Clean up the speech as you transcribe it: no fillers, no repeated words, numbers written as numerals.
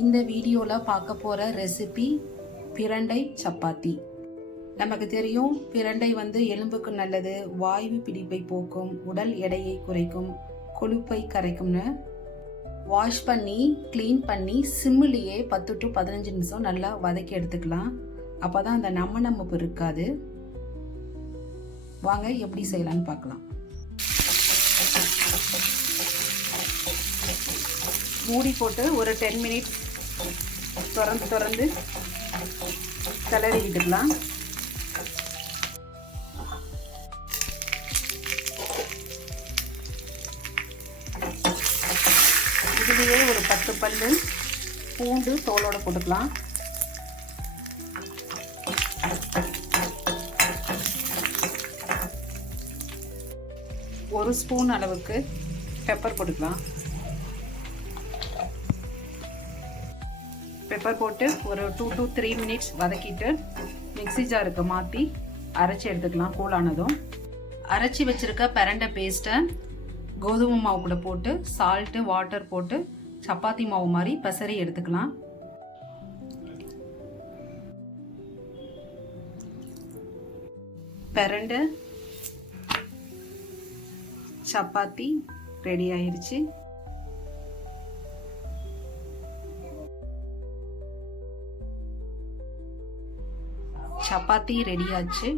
இந்த வீடியோவில் பார்க்க போகிற ரெசிபி பிரண்டை சப்பாத்தி. நமக்கு தெரியும் பிரண்டை எலும்புக்கு நல்லது, வாயு பிடிப்பை போக்கும், உடல் எடையை குறைக்கும், கொழுப்பை கரைக்கும்னு. வாஷ் பண்ணி க்ளீன் பண்ணி சிம்மிலேயே 10 to 15 நிமிஷம் நல்லா வதக்கி எடுத்துக்கலாம். அப்போ தான் அந்த நமப்பு இருக்காது. வாங்க எப்படி செய்யலான்னு பார்க்கலாம். மூடி போட்டு ஒரு 10 மினிட்ஸ் திறந்து கிளறி விட்டுக்கலாம். இதுலேயே ஒரு 10 பல்லு பூண்டு தோலோட போட்டுக்கலாம். ஒரு ஸ்பூன் அளவுக்கு பெப்பர் போட்டுக்கலாம். பெப்பர் போட்டு ஒரு 2 to 3 மினிட்ஸ் வதக்கிட்டு மிக்ஸி ஜாருக்கு மாற்றி அரைச்சி எடுத்துக்கலாம். கூலானதும் அரைச்சி வச்சுருக்க பிரண்டை பேஸ்ட்டை கோதுமை மாவு கூட போட்டு சால்ட்டு வாட்டர் போட்டு சப்பாத்தி மாவு மாதிரி பசறி எடுத்துக்கலாம். பிரண்டை சப்பாத்தி ரெடி ஆயிருச்சு. சப்பாத்தி ரெடி ஆச்சு.